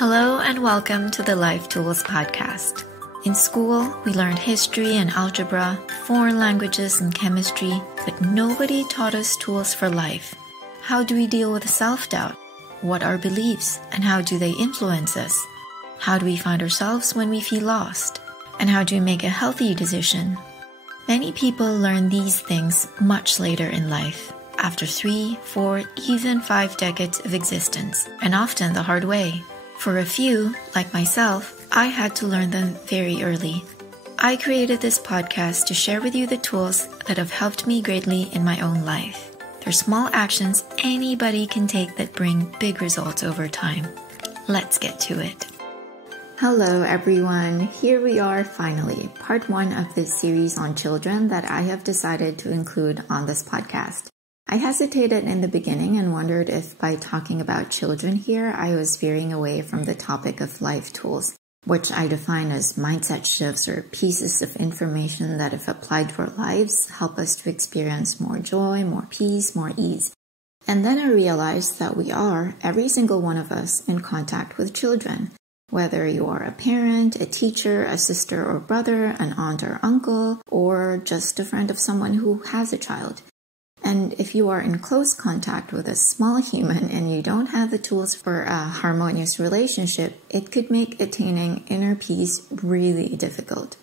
Hello and welcome to the Life Tools podcast. In school, we learned history and algebra, foreign languages and chemistry, but nobody taught us tools for life. How do we deal with self-doubt? What are beliefs and how do they influence us? How do we find ourselves when we feel lost? And how do we make a healthy decision? Many people learn these things much later in life, after 3, 4, even 5 decades of existence, and often the hard way. For a few, like myself, I had to learn them very early. I created this podcast to share with you the tools that have helped me greatly in my own life. They're small actions anybody can take that bring big results over time. Let's get to it. Hello everyone, here we are finally, part 1 of this series on children that I have decided to include on this podcast. I hesitated in the beginning and wondered if by talking about children here, I was veering away from the topic of life tools, which I define as mindset shifts or pieces of information that, if applied to our lives, help us to experience more joy, more peace, more ease. And then I realized that we are, every single one of us, in contact with children. Whether you are a parent, a teacher, a sister or brother, an aunt or uncle, or just a friend of someone who has a child. And if you are in close contact with a small human and you don't have the tools for a harmonious relationship, it could make attaining inner peace really difficult.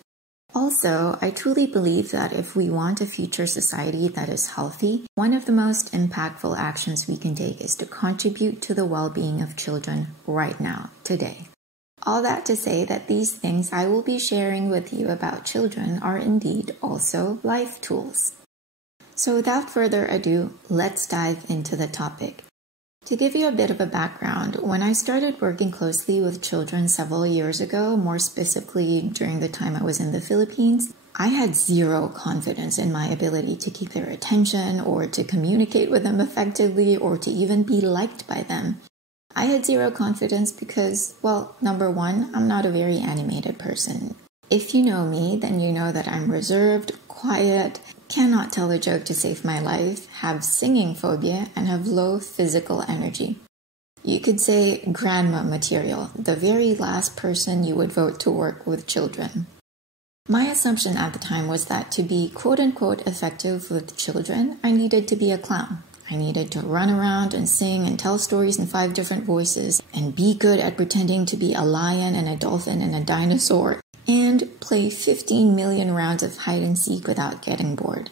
Also, I truly believe that if we want a future society that is healthy, one of the most impactful actions we can take is to contribute to the well-being of children right now, today. All that to say that these things I will be sharing with you about children are indeed also life tools. So without further ado, let's dive into the topic. To give you a bit of a background, when I started working closely with children several years ago, more specifically during the time I was in the Philippines, I had zero confidence in my ability to keep their attention or to communicate with them effectively or to even be liked by them. I had zero confidence because, well, number one, I'm not a very animated person. If you know me, then you know that I'm reserved, quiet, cannot tell a joke to save my life, have singing phobia, and have low physical energy. You could say grandma material, the very last person you would vote to work with children. My assumption at the time was that to be quote-unquote effective with children, I needed to be a clown. I needed to run around and sing and tell stories in 5 different voices and be good at pretending to be a lion and a dolphin and a dinosaur and play 15 million rounds of hide and seek without getting bored.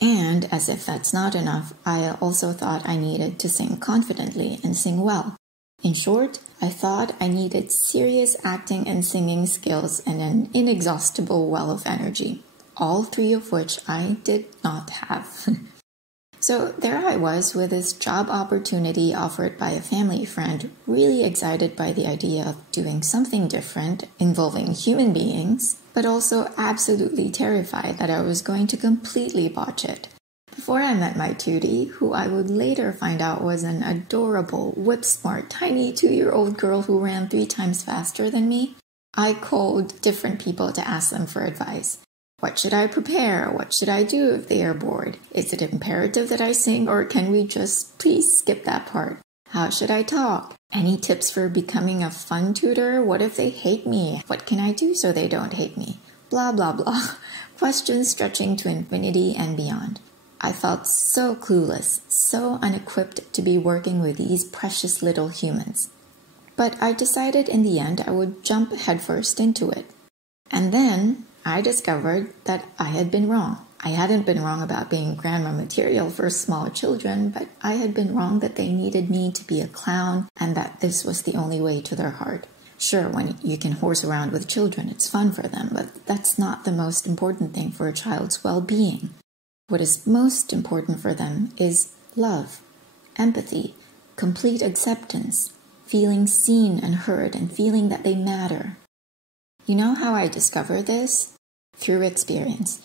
And as if that's not enough, I also thought I needed to sing confidently and sing well. In short, I thought I needed serious acting and singing skills and an inexhaustible well of energy, all 3 of which I did not have. So there I was with this job opportunity offered by a family friend, really excited by the idea of doing something different involving human beings, but also absolutely terrified that I was going to completely botch it. Before I met my tutie, who I would later find out was an adorable, whip-smart, tiny 2-year-old girl who ran 3 times faster than me, I called different people to ask them for advice. What should I prepare? What should I do if they are bored? Is it imperative that I sing, or can we just please skip that part? How should I talk? Any tips for becoming a fun tutor? What if they hate me? What can I do so they don't hate me? Blah, blah, blah. Questions stretching to infinity and beyond. I felt so clueless, so unequipped to be working with these precious little humans. But I decided in the end I would jump headfirst into it. And then I discovered that I had been wrong. I hadn't been wrong about being grandma material for small children, but I had been wrong that they needed me to be a clown and that this was the only way to their heart. Sure, when you can horse around with children, it's fun for them, but that's not the most important thing for a child's well-being. What is most important for them is love, empathy, complete acceptance, feeling seen and heard and feeling that they matter. You know how I discovered this? Through experience.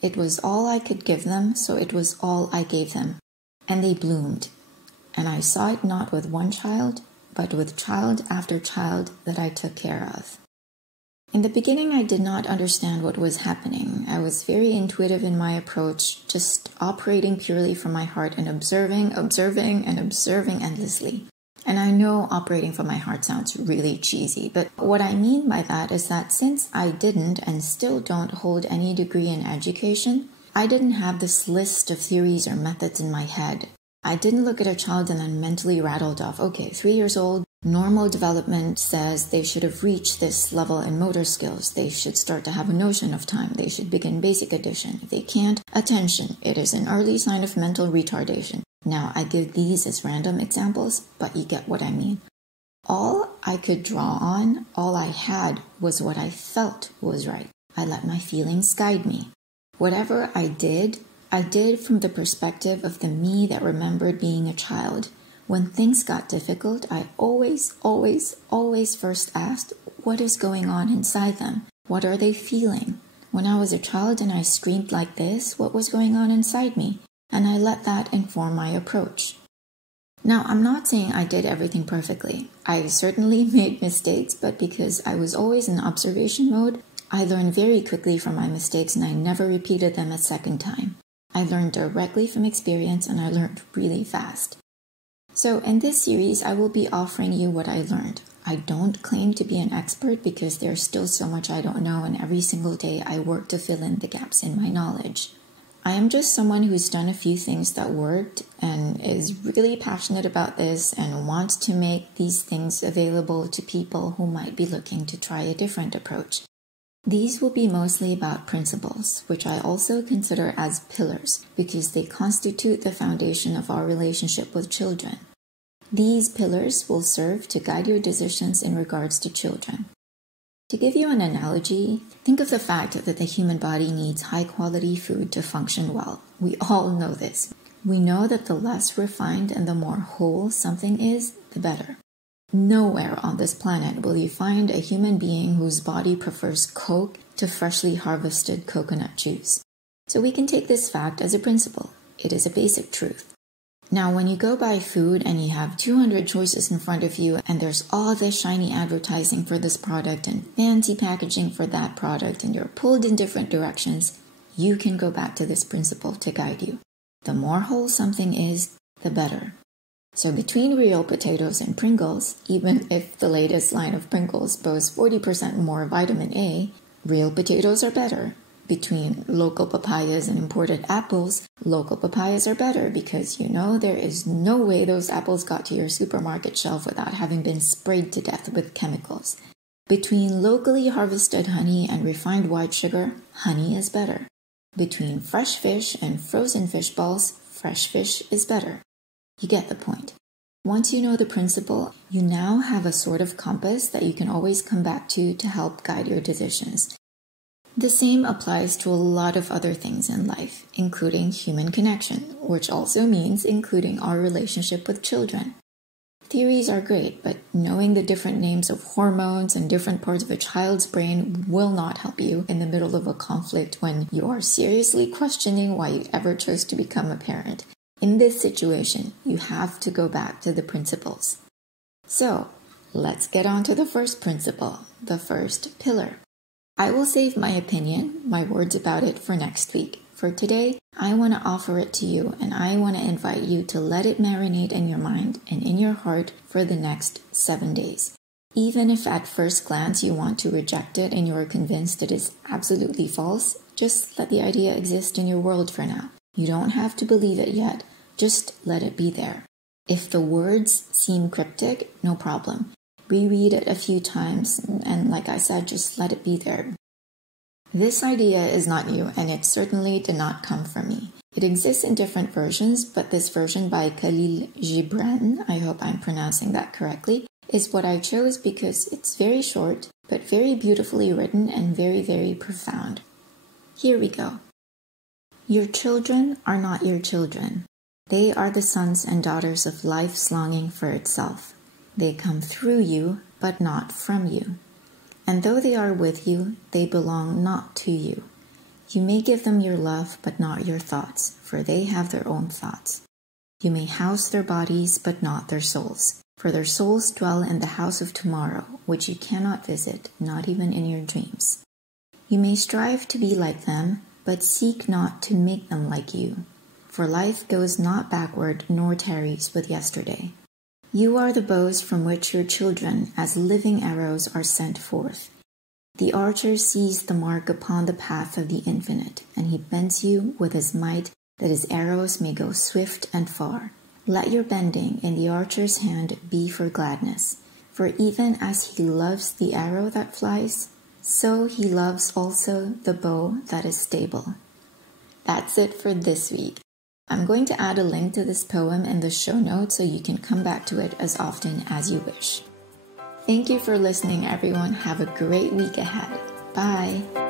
It was all I could give them, so it was all I gave them. And they bloomed. And I saw it not with one child, but with child after child that I took care of. In the beginning, I did not understand what was happening. I was very intuitive in my approach, just operating purely from my heart and observing endlessly. And I know operating from my heart sounds really cheesy, but what I mean by that is that since I didn't and still don't hold any degree in education, I didn't have this list of theories or methods in my head. I didn't look at a child and then mentally rattled off, okay, 3 years old, normal development says they should have reached this level in motor skills. They should start to have a notion of time. They should begin basic addition. If they can't, attention. It is an early sign of mental retardation. Now, I give these as random examples, but you get what I mean. All I could draw on, all I had, was what I felt was right. I let my feelings guide me. Whatever I did from the perspective of the me that remembered being a child. When things got difficult, I always first asked, what is going on inside them? What are they feeling? When I was a child and I screamed like this, what was going on inside me? And I let that inform my approach. Now, I'm not saying I did everything perfectly. I certainly made mistakes, but because I was always in observation mode, I learned very quickly from my mistakes and I never repeated them a second time. I learned directly from experience and I learned really fast. So in this series, I will be offering you what I learned. I don't claim to be an expert because there's still so much I don't know, and every single day I work to fill in the gaps in my knowledge. I am just someone who's done a few things that worked and is really passionate about this and wants to make these things available to people who might be looking to try a different approach. These will be mostly about principles, which I also consider as pillars because they constitute the foundation of our relationship with children. These pillars will serve to guide your decisions in regards to children. To give you an analogy, think of the fact that the human body needs high-quality food to function well. We all know this. We know that the less refined and the more whole something is, the better. Nowhere on this planet will you find a human being whose body prefers Coke to freshly harvested coconut juice. So we can take this fact as a principle. It is a basic truth. Now, when you go buy food and you have 200 choices in front of you and there's all this shiny advertising for this product and fancy packaging for that product and you're pulled in different directions, you can go back to this principle to guide you. The more whole something is, the better. So between real potatoes and Pringles, even if the latest line of Pringles boasts 40% more vitamin A, real potatoes are better. Between local papayas and imported apples, local papayas are better because you know there is no way those apples got to your supermarket shelf without having been sprayed to death with chemicals. Between locally harvested honey and refined white sugar, honey is better. Between fresh fish and frozen fish balls, fresh fish is better. You get the point. Once you know the principle, you now have a sort of compass that you can always come back to help guide your decisions. The same applies to a lot of other things in life, including human connection, which also means including our relationship with children. Theories are great, but knowing the different names of hormones and different parts of a child's brain will not help you in the middle of a conflict when you are seriously questioning why you ever chose to become a parent. In this situation, you have to go back to the principles. So, let's get on to the first principle, the first pillar. I will save my opinion, my words about it for next week. For today, I want to offer it to you and I want to invite you to let it marinate in your mind and in your heart for the next 7 days. Even if at first glance you want to reject it and you are convinced it is absolutely false, just let the idea exist in your world for now. You don't have to believe it yet, just let it be there. If the words seem cryptic, no problem. Reread it a few times, and like I said, just let it be there. This idea is not new, and it certainly did not come from me. It exists in different versions, but this version by Kahlil Gibran, I hope I'm pronouncing that correctly, is what I chose because it's very short, but very beautifully written and very, very profound. Here we go. Your children are not your children. They are the sons and daughters of life's longing for itself. They come through you, but not from you. And though they are with you, they belong not to you. You may give them your love, but not your thoughts, for they have their own thoughts. You may house their bodies, but not their souls, for their souls dwell in the house of tomorrow, which you cannot visit, not even in your dreams. You may strive to be like them, but seek not to make them like you. For life goes not backward nor tarries with yesterday. You are the bows from which your children, as living arrows, are sent forth. The archer sees the mark upon the path of the infinite, and he bends you with his might that his arrows may go swift and far. Let your bending in the archer's hand be for gladness, for even as he loves the arrow that flies, so he loves also the bow that is stable. That's it for this week. I'm going to add a link to this poem in the show notes so you can come back to it as often as you wish. Thank you for listening, everyone. Have a great week ahead. Bye.